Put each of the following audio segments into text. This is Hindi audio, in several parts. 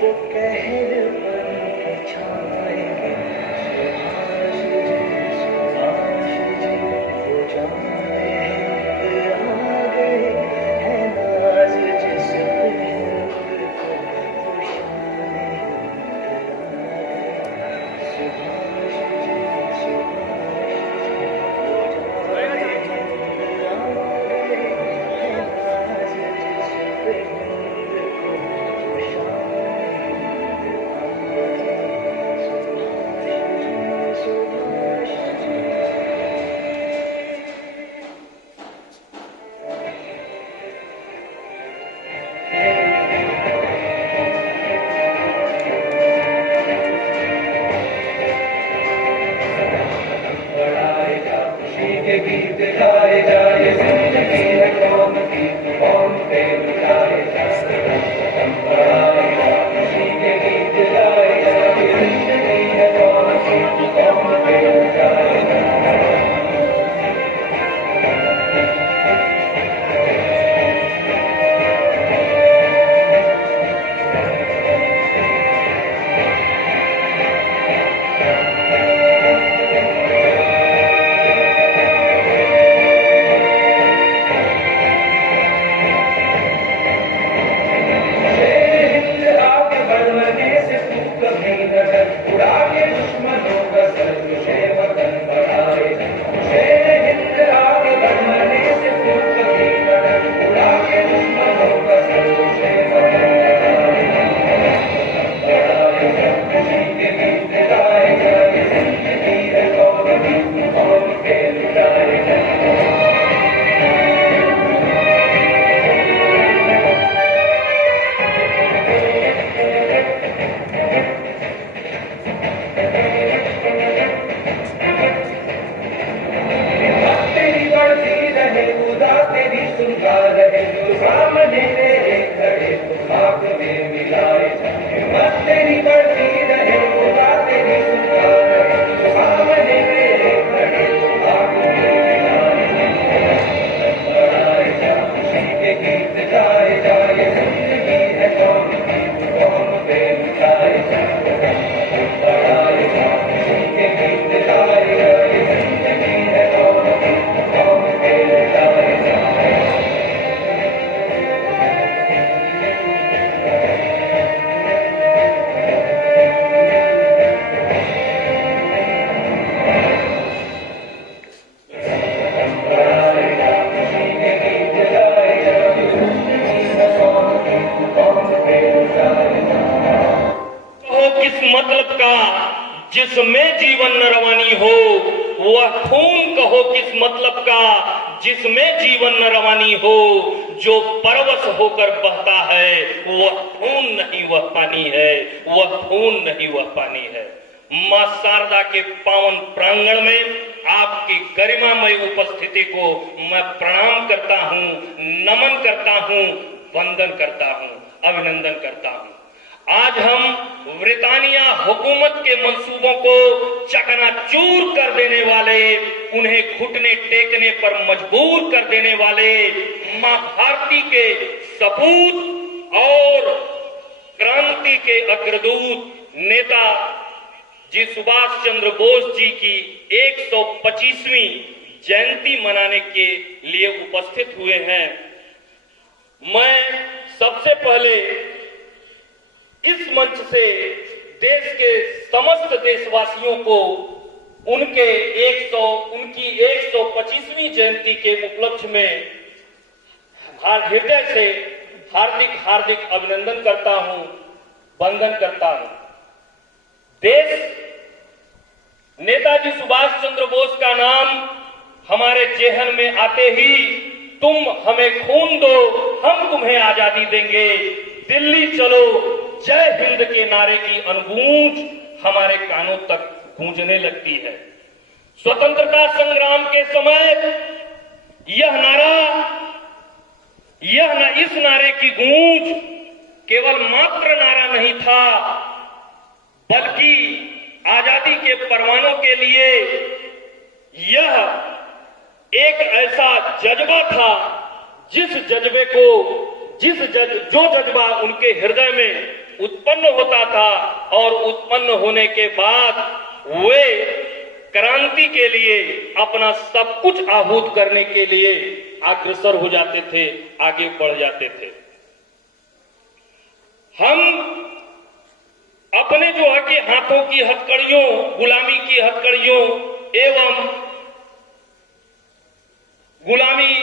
वो कहर बन के छाएंगे। सुभाष जी सुभाष जी वो जाने हिंद आ गए है नाज जिस पे हिंद को वो शान हिंद आ गए। सुभाष जी सुभाष जी वो जाने हिंद आ गए है नाज जिस पे हिंद को वो शान हिंद आ गए। सुभाष जी सुभाष जी। बढ़ाएगा खुशी के गीत गाए जाए। जिंदगी है कौम की कौम पे लुटाए जाए। बढ़ाएगा खुशी के गीत गाए जाए। जिंदगी है कौम की कौम पे लुटाए जाए। आगे बढ़ने से तू कभी न डर। उड़ा के दुश्मनों का सर तुझे वतन बढ़ाए। शेर हिंद आगे बढ़ने से तू कभी न डर। उड़ा के दुश्मनों का सर तुझे वतन बढ़ाए। खुशी के गीत गाए जाए। जिंदगी है कौम की कौम पे लुटाए जाए। तेरी बढ़ती रहे खुदा तेरी सुनता रहे। जो सामने तेरे खड़े तो आग में मिलाए जाए। मत तेरी बढ़ती रहे खुदा तेरी सुनता रहे। जो सामने तेरे खड़े तो आग में मिलाए जाए। बढ़ाए जा खुशी के गीत गाए जाए। जिंदगी है कौम की कौम पे लुटाए जाए। बढ़ाए जा खुशी के गीत गाए जाए। जिंदगी है कौम की कौम पे लुटाए जाए। बढ़ाए जा खुशी के गीत गाए जाए। जिंदगी है कौम की कौम पे लुटाए जाए। कहो किस मतलब का जिसमें जीवन न रवानी हो वह खून। कहो किस मतलब का जिसमें जीवन न रवानी हो। जो परवश होकर बहता है वह खून नहीं वह पानी है। वह खून नहीं वह पानी है। मां शारदा के पावन प्रांगण में आपकी गरिमामय उपस्थिति को मैं प्रणाम करता हूं, नमन करता हूं, वंदन करता हूं, अभिनंदन करता हूं। आज हम ब्रिटानिया हुकूमत के मंसूबों को चकनाचूर कर देने वाले, उन्हें घुटने टेकने पर मजबूर कर देने वाले मां भारती के सपूत और क्रांति के अग्रदूत नेता जी सुभाष चंद्र बोस जी की 125वीं जयंती मनाने के लिए उपस्थित हुए हैं। मैं सबसे पहले इस मंच से देश के समस्त देशवासियों को उनकी 125वीं जयंती के उपलक्ष्य में हृदय से हार्दिक हार्दिक अभिनंदन करता हूं, वंदन करता हूं। देश नेताजी सुभाष चंद्र बोस का नाम हमारे जेहन में आते ही तुम हमें खून दो हम तुम्हें आजादी देंगे, दिल्ली चलो, जय हिंद के नारे की अनगूंज हमारे कानों तक गूंजने लगती है। स्वतंत्रता संग्राम के समय इस नारे की गूंज केवल मात्र नारा नहीं था, बल्कि आजादी के परवानों के लिए यह एक ऐसा जज्बा था जो जज्बा उनके हृदय में उत्पन्न होता था और उत्पन्न होने के बाद वे क्रांति के लिए अपना सब कुछ आहूत करने के लिए अग्रसर हो जाते थे, आगे बढ़ जाते थे। हम अपने जो है कि हाथों की हथकड़ियों, गुलामी की हथकड़ियों एवं गुलामी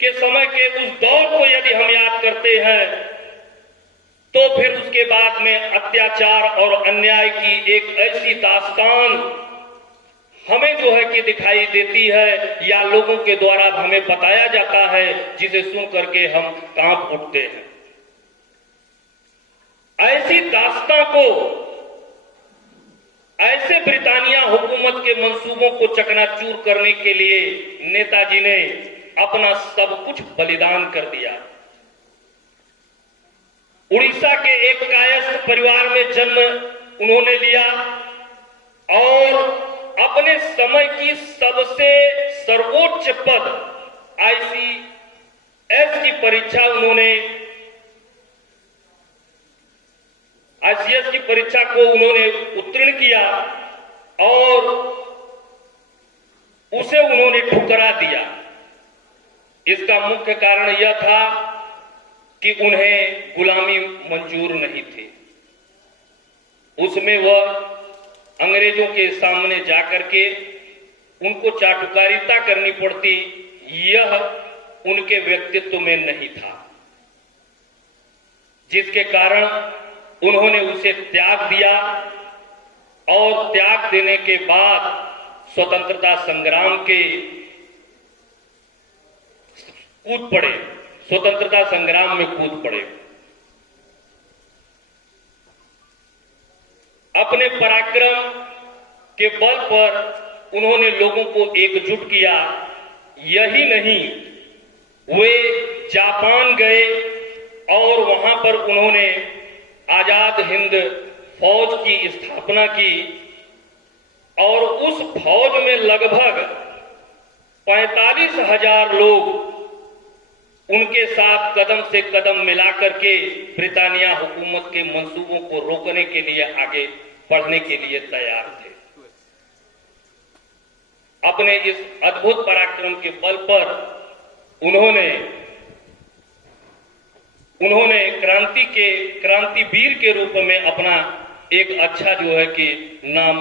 के समय के उस दौर को यदि हम याद करते हैं तो फिर उसके बाद में अत्याचार और अन्याय की एक ऐसी दास्तान हमें जो है कि दिखाई देती है या लोगों के द्वारा हमें बताया जाता है, जिसे सुन करके हम कांप उठते हैं। ऐसी दास्तां को, ऐसे ब्रिटानिया हुकूमत के मंसूबों को चकनाचूर करने के लिए नेताजी ने अपना सब कुछ बलिदान कर दिया। उड़ीसा के एक कायस्थ परिवार में जन्म उन्होंने लिया और अपने समय की सबसे सर्वोच्च पद आईसीएस की परीक्षा आईसीएस की परीक्षा को उन्होंने उत्तीर्ण किया और उसे उन्होंने ठुकरा दिया। इसका मुख्य कारण यह था कि उन्हें गुलामी मंजूर नहीं थी। उसमें वह अंग्रेजों के सामने जाकर के उनको चाटुकारिता करनी पड़ती, यह उनके व्यक्तित्व में नहीं था, जिसके कारण उन्होंने उसे त्याग दिया और त्याग देने के बाद स्वतंत्रता संग्राम के कूद पड़े, स्वतंत्रता संग्राम में कूद पड़े। अपने पराक्रम के बल पर उन्होंने लोगों को एकजुट किया। यही नहीं, वे जापान गए और वहां पर उन्होंने आजाद हिंद फौज की स्थापना की और उस फौज में लगभग 45,000 लोग उनके साथ कदम से कदम मिलाकर के ब्रिटानिया हुकूमत के मंसूबों को रोकने के लिए आगे बढ़ने के लिए तैयार थे। अपने इस अद्भुत पराक्रम के बल पर उन्होंने क्रांतिवीर के रूप में अपना एक अच्छा जो है कि नाम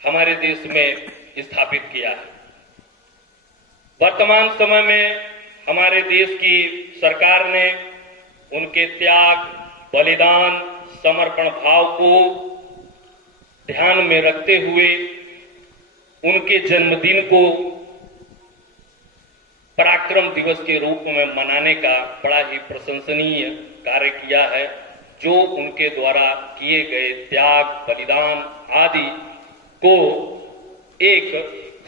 हमारे देश में स्थापित किया है। वर्तमान समय में हमारे देश की सरकार ने उनके त्याग, बलिदान, समर्पण भाव को ध्यान में रखते हुए उनके जन्मदिन को पराक्रम दिवस के रूप में मनाने का बड़ा ही प्रशंसनीय कार्य किया है, जो उनके द्वारा किए गए त्याग, बलिदान आदि को एक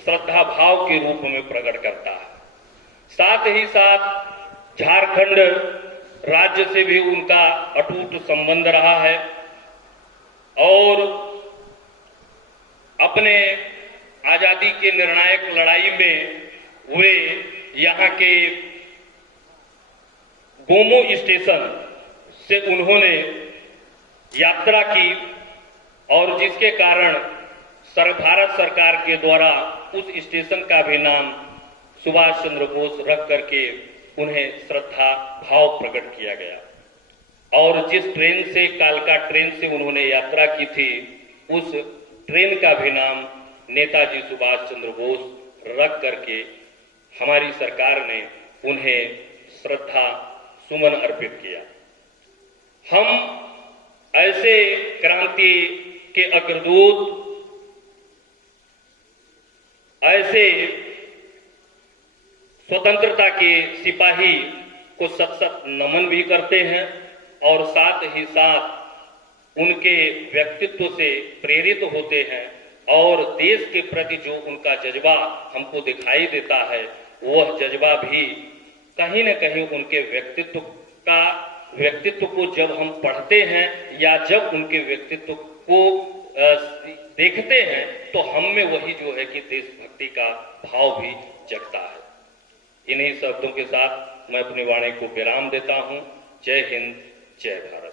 श्रद्धा भाव के रूप में प्रकट करता है। साथ ही साथ झारखंड राज्य से भी उनका अटूट संबंध रहा है और अपने आजादी के निर्णायक लड़ाई में वे यहाँ के गोमो स्टेशन से उन्होंने यात्रा की और जिसके कारण भारत सरकार के द्वारा उस स्टेशन का भी नाम सुभाष चंद्र बोस रख करके उन्हें श्रद्धा भाव प्रकट किया गया। और जिस ट्रेन से, कालका ट्रेन से उन्होंने यात्रा की थी, उस ट्रेन का भी नाम नेताजी सुभाष चंद्र बोस रख करके हमारी सरकार ने उन्हें श्रद्धा सुमन अर्पित किया। हम ऐसे क्रांति के अग्रदूत, ऐसे स्वतंत्रता के सिपाही को सत सत नमन भी करते हैं और साथ ही साथ उनके व्यक्तित्व से प्रेरित होते हैं और देश के प्रति जो उनका जज्बा हमको दिखाई देता है, वह जज्बा भी कहीं न कहीं उनके व्यक्तित्व को जब हम पढ़ते हैं या जब उनके व्यक्तित्व को देखते हैं तो हम में वही जो है कि देशभक्ति का भाव भी जगता है। इन्हीं शब्दों के साथ मैं अपनी वाणी को विराम देता हूं। जय हिंद, जय भारत।